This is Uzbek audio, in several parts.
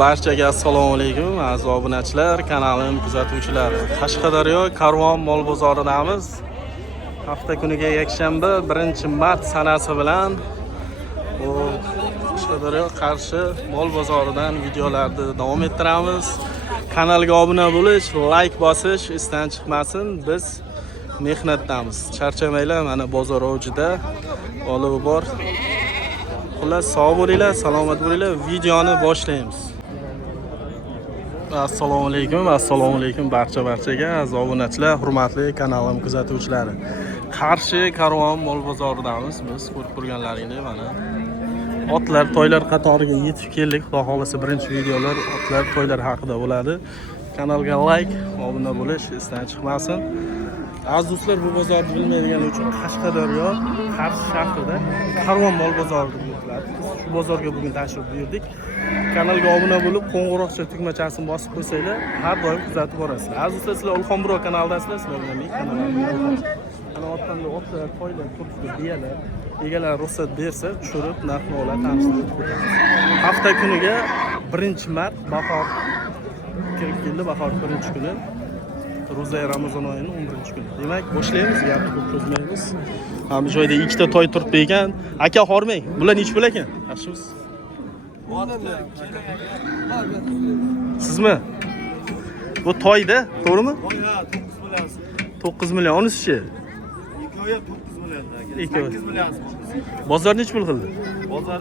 Barchaga assalomu alaykum aziz obunachilar, kanalim kuzatuvchilari. Qashqadaryo Karvon mol bozoridamiz. Hafta kuniga yakshanba 1-mart sanasi bilan Qashqadaryo Qarshi mol bozoridan videolarni davom ettiramiz. Kanalga obuna bo'lish, like bosish esdan chiqmasin. Biz mehnatdamiz. Charchamanglar, mana bozor o'jida olib bor. Xullas, sog' bo'linglar, salomat bo'linglar. Videoni boshlaymiz. Assalomu alaykum barchaga aziz obunachilar, hurmatli kanalim kuzatuvchilari. Qarshi Karvon mol bozoridamiz. Biz ko'rib turganlaringdek mana otlar, toylar qatoriga yetib keldik. Xudo xolasa birinchi videolar otlar, toylar haqida bo'ladi. Kanalga like, obuna bo'lish esdan chiqmasin. Aziz do'stlar, bu bozorni bilmaydiganlar uchun Qashqadaryo Qarshi shahrida Karvon mol bozori deb ataladi. Biz shu bozorga bugun tashrif buyurdik. Kanalga obuna bo'lib, qo'ng'iroqcha tugmachasini bosib qo'ysanglar, har doim kuzatib borasizlar. Aziz do'stlar, sizlar Ulxonbro kanaldasizlar, sizlar bilan men kanalimda. Ana otlar, toylar, turibdi, biyalar. Egalar ruxsat bersa, tushirib narx-navolar tanishtirib ketamiz. Hafta kuniga 1-mart bahor kirib keldi, bahor 1-kuni. Ro'za Ramazon oyining 11-kuni. Demak, boshlaymiz, gapni ko'p cho'zmaymiz. Mana bu joyda ikkita toy turibdi ekan. Aka, hormang. Bular nech pul ekan? Yaxshimisiz? Sizmi? Bu toyda, to'g'rimi? Ha, 9 million. 9 million. Unisi-chi? Ikkovi 9 million. 8 million. Bozor nech pul qildi? Bozor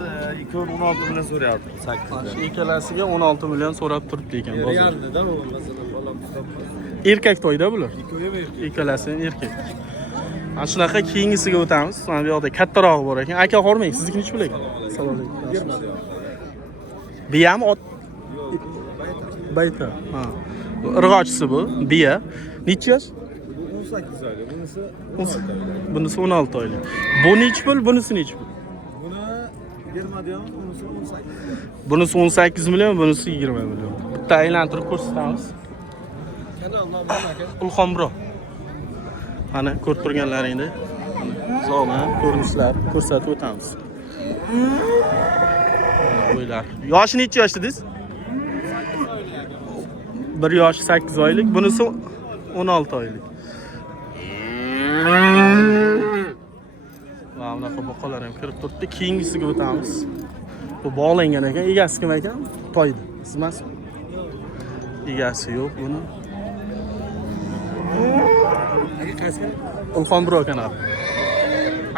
16 million so'rayapti. 8. Ikkalasiga 16 million so'rab turibdi ekan bozor. Realda u masalan bolam tutib. Erkak toyda bular. Ikkovi erkak. Ikkalasi erkak. Mana shunaqa keyingisiga o'tamiz. Mana bu yoqda kattarog'i bor ekan. Aka, hormang. Sizniki nech pul ekan? Assalomu alaykum. Biyami ot? Bayta. Ha. Irg'ochisi bu, biya. Necha yosh? 18 oylik. Bunisi 16 oylik. Bu nech pul, bunisi nech pul? Buni 20 million, bunisi 18. Bunisi 18 million, bunisi 20 million. Bitta aylantirib ko'rsatamiz. Kanal nomi nima aka? Ulxonbro. Mana ko'rib turganlaringdek, zo'rma ko'rinishlar ko'rsatib o'tamiz. Qo'ylar. Yoshi necha yosh dedingiz? 1 yosh 8 oylik, bunisi 16 oylik. Va bunaqa boqalar ham kirib turibdi. Keyingisiga o'tamiz. Bu bog'langan ekan. Egasi kim ekan? Toydi. Siz emasmi? Egasi yo'q buni. Aka, qaysi? Ulxonbro kanal.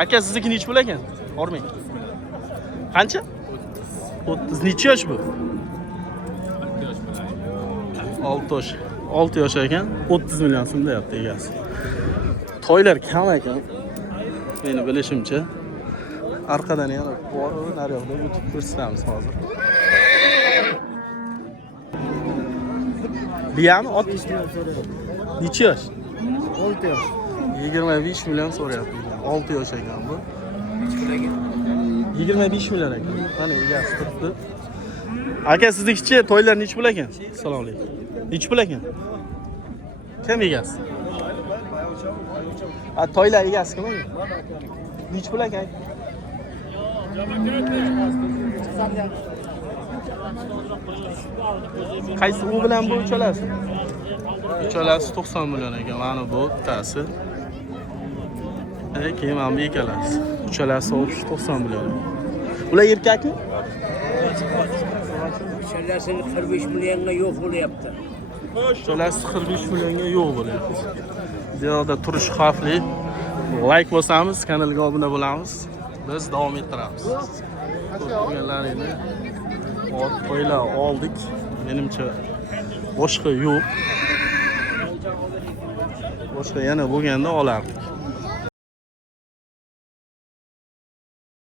Aka, sizniki nech pul ekan? Hormang. Qancha? 30. Necha yosh bu? 6 yosh. 6 yosh ekan, 30 million so'm deyapti egasi. Toylar kam ekan. Meni bilishimcha. Arqadan yana bor, naryoqda o'tib ko'rsatamiz hozir. Biyami 60 million so'rayapti. Necha yosh? 6 yosh. 25 million so'rayapti. 6 yosh ekan bu. 25 million ekan. Mana egasi turibdi. Aka, siznikichi toylar nech pul ekan? Assalomu alaykum. Nech pul ekan? Kim egasi? Toylar egasi kim ekan? Nech pul ekan? Qaysi u bilan bu uchalasi? Uchalasi 90 million ekan. Mana bu bittasi. Keyin mana bu ikkalasi. Uchalasi 90 million. Ular erkakmi? Uchalasi 45 millionga yo'q bo'lyapti. Uchalasi 45 millionga yo'q bo'lyapti. Bu yerda turish xavfli. Like bosamiz, kanalga obuna bo'lamiz. Biz davom ettiramiz. Ko'rganlaringni ot toylar oldik. Menimcha boshqa yo'q. Boshqa yana bo'lganda olardik.